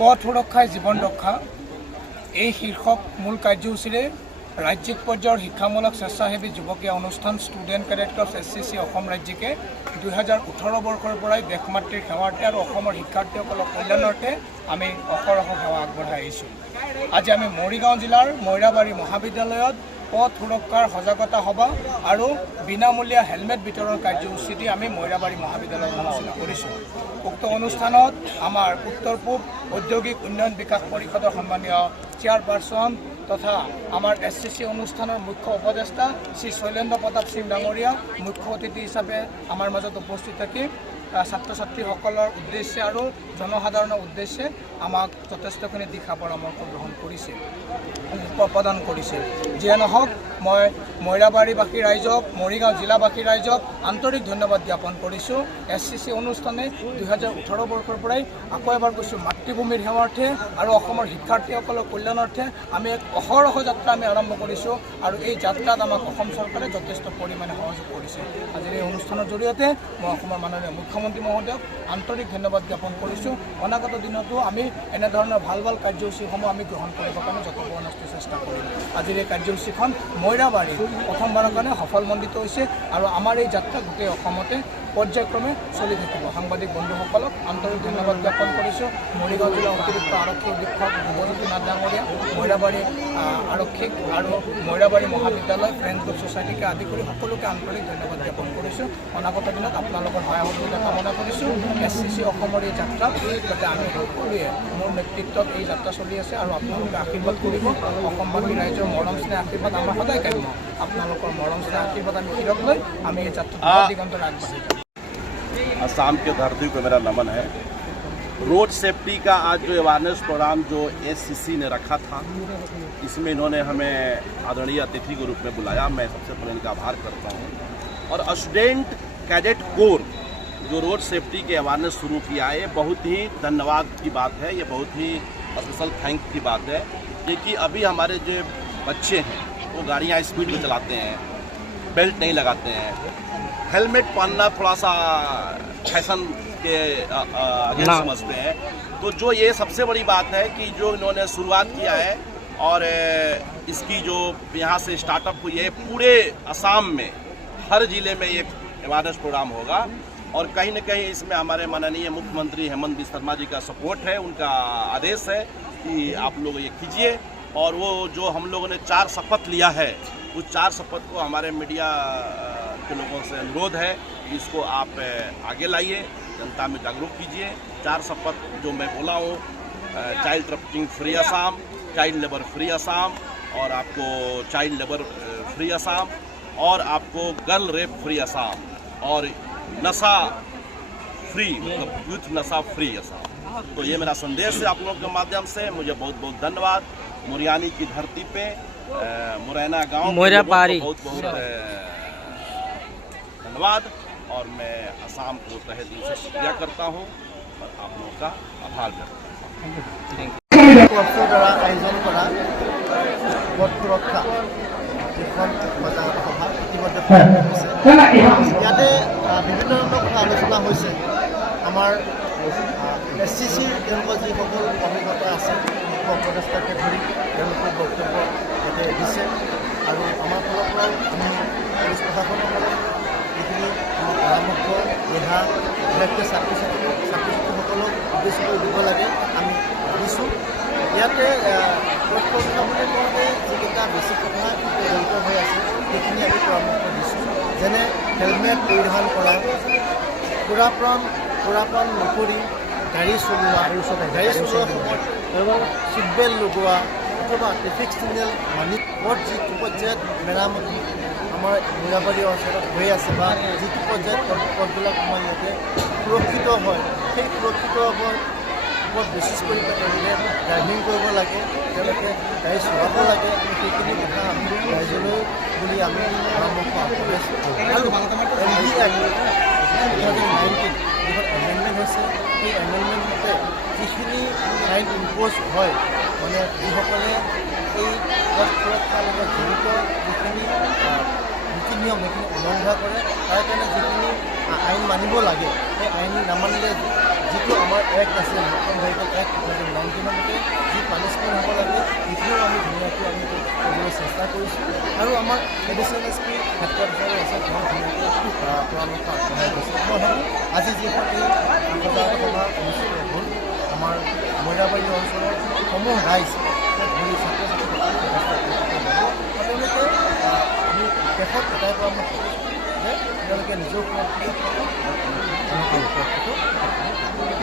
পথ সুৰক্ষাই জীৱন ৰক্ষা এই শীৰ্ষক মূল কাৰ্যসূচীৰে ৰাজ্যিক পৰ্যায়ৰ শিক্ষামূলক স্বেচ্ছাসেৱী যুৱকীয়া অনুষ্ঠান student cadet corps SCC Assam ৰাজ্যিকে 2018 বৰ্ষৰ পৰাই দেশমাতৃৰ সেৱাৰ্থে আৰু অসমৰ শিক্ষাৰ্থীসকলৰ কল্যাণাৰ্থে আমি অহৰহ সেৱা আগবঢ়াই আহিছোঁ। আজি আমি মৰিগাঁও জিলাৰ মৈৰাবাৰী মহাবিদ্যালয়ত পথ সুৰক্ষাৰ সজাগতা সভা আৰু বিনামূলীয়া হেলমেট বিতৰণ কাৰ্যসূচী আমি মৈৰাবাৰী মহাবিদ্যালয়ত অনুষ্ঠিত কৰিছোঁ। উক্ত অনুষ্ঠানত আমাৰ উত্তৰ পূব ঔদ্যোগিক উন্নয়ন বিকাশ পৰিষদৰ সন্মানীয় চেয়াৰপাৰ্চন তথা আমাৰ SCC অনুষ্ঠানৰ মুখ্য উপদেষ্টা শ্ৰী শৈলেন্দ্ৰ প্ৰতাপ সিং ডাঙৰীয়া মুখ্য অতিথি হিচাপে আমাৰ মাজত উপস্থিত থাকি ছাত্ৰ ছাত্ৰীসকলৰ উদ্দেশ্যে আৰু জনসাধাৰণৰ উদ্দেশ্যে আমাক যথেষ্টখিনি দিশা পৰামৰ্শ গ্ৰহণ কৰিছিল প্ৰদান কৰিছিল। যিয়ে নহওক মই মৈৰাবাৰীবাসী ৰাইজক মৰিগাঁও জিলাবাসী ৰাইজক আন্তৰিক ধন্যবাদ জ্ঞাপন কৰিছোঁ। SCC অনুষ্ঠানে 2018 বৰ্ষৰ পৰাই আকৌ এবাৰ কৈছোঁ মাতৃভূমিৰ সেৱাৰ্থে আৰু অসমৰ শিক্ষাৰ্থীসকলৰ কল্যাণাৰ্থে আমি এক অহৰহ যাত্ৰা আমি আৰম্ভ কৰিছোঁ আৰু এই যাত্ৰাত আমাক অসম চৰকাৰে যথেষ্ট পৰিমাণে সহযোগ কৰিছে। আজিৰ এই অনুষ্ঠানৰ জৰিয়তে মই অসমৰ মাননীয় মুখ্যমন্ত্ৰী মহোদয়ক আন্তৰিক ধন্যবাদ জ্ঞাপন কৰিছোঁ। অনাগত দিনতো আমি এনেধৰণৰ ভাল ভাল কাৰ্যসূচীসমূহ আমি গ্ৰহণ কৰিবৰ কাৰণে যথেষ্ট চেষ্টা কৰিম। আজিৰ এই কাৰ্যসূচীখন মৈৰাবাৰী প্ৰথমবাৰৰ কাৰণে সফলমণ্ডিত হৈছে আৰু আমাৰ এই যাত্ৰা গোটেই অসমতে পৰ্যায়ক্ৰমে চলি থাকিব। সাংবাদিক বন্ধুসকলক আন্তৰিক ধন্যবাদ জ্ঞাপন কৰিছোঁ। মৰিগাঁও জিলা অতিৰিক্ত আৰক্ষী অধীক্ষক ধ্ৰুৱজ্যোতি নাথ ডাঙৰীয়া, মৈৰাবাৰী আৰক্ষীক আৰু মৈৰাবাৰী মহাবিদ্যালয় ফ্ৰেণ্ডছ গ্ৰুপ ছ'চাইটিকে আদি কৰি সকলোকে আন্তৰিক ধন্যবাদ জ্ঞাপন কৰিছোঁ। অনাগত দিনত আপোনালোকৰ সহায় সহযোগিতা কামনা কৰিছোঁ। SCC অসমৰ এই যাত্ৰা যাতে আমি সকলোৱে মোৰ নেতৃত্বত এই যাত্ৰা চলি আছে আৰু আপোনালোকে আশীৰ্বাদ কৰিব। অসমবাসী ৰাইজৰ মৰম স্নেহ আশীৰ্বাদ আমাৰ সদায় কাম্য। আপোনালোকৰ মৰম স্নেহ আশীৰ্বাদ আমি শিৰক লৈ আমি এই যাত্ৰা দিগন্তৰ আগবাঢ়ি যাম। असम के धरती को मेरा नमन है। रोड सेफ्टी का आज जो अवेयरनेस प्रोग्राम जो SCC ने रखा था, इसमें इन्होंने हमें आदरणीय अतिथि के रूप में बुलाया। मैं सबसे पहले इनका आभार करता हूँ। और स्टूडेंट कैडेट कोर जो रोड सेफ्टी के अवेयरनेस शुरू किया है, ये बहुत ही धन्यवाद की बात है। ये बहुत ही स्पेशल थैंक की बात है, क्योंकि अभी हमारे जो बच्चे हैं वो गाड़ियाँ स्पीड में चलाते हैं, बेल्ट नहीं लगाते हैं, हेलमेट पहनना थोड़ा सा फैशन के अगेंस्ट समझते हैं। तो जो ये सबसे बड़ी बात है कि जो इन्होंने शुरुआत किया है और इसकी जो यहाँ से स्टार्टअप हुई है, पूरे असम में हर ज़िले में ये अवेयरनेस प्रोग्राम होगा। और कहीं न कहीं इसमें हमारे माननीय मुख्यमंत्री हेमंत बिस्वा शर्मा जी का सपोर्ट है, उनका आदेश है कि आप लोग ये कीजिए। और वो जो हम लोगों ने 4 शपथ लिया है, उस 4 शपथ को हमारे मीडिया के लोगों से अनुरोध है कि इसको आप आगे लाइए, जनता में जागरूक कीजिए। 4 शपथ जो मैं बोला हूँ, child trafficking free Assam, child labour free Assam, और आपको चाइल्ड लेबर फ्री असम, और आपको गर्ल रेप फ्री असम, और नशा फ्री मतलब यूथ नशा फ्री असम। तो ये मेरा संदेश है आप लोगों के माध्यम से। मुझे बहुत बहुत धन्यवाद। मुरैना की धरती पे मुरैना गांव बहुत बहुत धन्यवाद। और मैं असम को तहे दिल से शुक्रिया करता हूँ और आप लोगों का आभार व्यक्त करता हूँ। পথ সুৰক্ষা যিখন সজাগতা সভা ইতিমধ্যে ইয়াতে বিভিন্ন ধৰণৰ কথা আলোচনা হৈছে। আমাৰ SCCৰ তেওঁলোকৰ যিসকল অভিজ্ঞতা আছে, উপদেষ্টাকে ধৰি তেওঁলোকৰ বক্তব্য ইয়াতে দিছে আৰু আমাৰ ফালৰ পৰাও আমি পুলিচ প্ৰশাসনৰ ফালে যিখিনি পৰামৰ্শ দিহা বিশেষকৈ ছাত্ৰ ছাত্ৰীসকলক উদ্দেশ্য কৰি দিব লাগে আমি দিছোঁ। ইয়াতে পথ সুৰক্ষা বুলি কওঁতে যিকেইটা বেছি কথা জড়িত হৈ আছে সেইখিনি আমি পৰামৰ্শ দিছোঁ। যেনে হেলমেট পৰিধান কৰা, সুৰাপান নকৰি গাড়ী চলোৱা সময়ত চিট বেল্ট লগোৱা অথবা ট্ৰেফিক ছিগনেল মানি পথ যিটো পৰ্যায়ত মেৰামতি আমাৰ মৈৰাবাৰী অঞ্চলত হৈ আছে বা যিটো পৰ্যায়ত পথবিলাক আমাৰ ইয়াতে সুৰক্ষিত হয়, সেই সুৰক্ষিত ওপৰত বেচিছ কৰি তেওঁলোকে ড্ৰাইভিং কৰিব লাগে, তেওঁলোকে গাড়ী চলাব লাগে। সেইখিনি কথা আমি ৰাইজলৈ বুলি আমি পৰামৰ্শ আগবঢ়াইছোঁ। আৰু MD Act 2019 যিখন এমেণ্ডমেণ্ট হৈছে, সেই এমেণ্ডমেণ্টতে যিখিনি আইন ইম্প'জ হয়, মানে যিসকলে এই পথ সুৰক্ষাৰ লগত জড়িত যিখিনি নীতি নিয়ম সেইখিনি উলংঘা কৰে, তাৰ কাৰণে যিখিনি আইন মানিব লাগে, সেই আইন নামানিলে যিটো আমাৰ এক্ট আছে মটৰ ভেহিকেল এক্ট 2019 মতে যি পানিছমেণ্ট হ'ব লাগে সেইটোও আমি ধুনীয়াকৈ আমি কৰিবলৈ চেষ্টা কৰিছোঁ আৰু আমাৰ এডিশ্যনেল এছ পি হেডকোৱাৰ্টাৰ আছে তেওঁ ধুনীয়াকৈ পৰামৰ্শ আগবঢ়াই গৈছে মই ভাবোঁ আজি যিখন এই সজাগতা সভা অনুষ্ঠিত হ'ল আমাৰ মইনাবাৰী অঞ্চলৰ সমূহ ৰাইজ ধৰি ছাত্ৰ ছাত্ৰীসকলে তেওঁলোকে আমি শেষত এটাই পৰামৰ্শ কৰিছোঁ যে তেওঁলোকে নিজৰ সুৰক্ষিত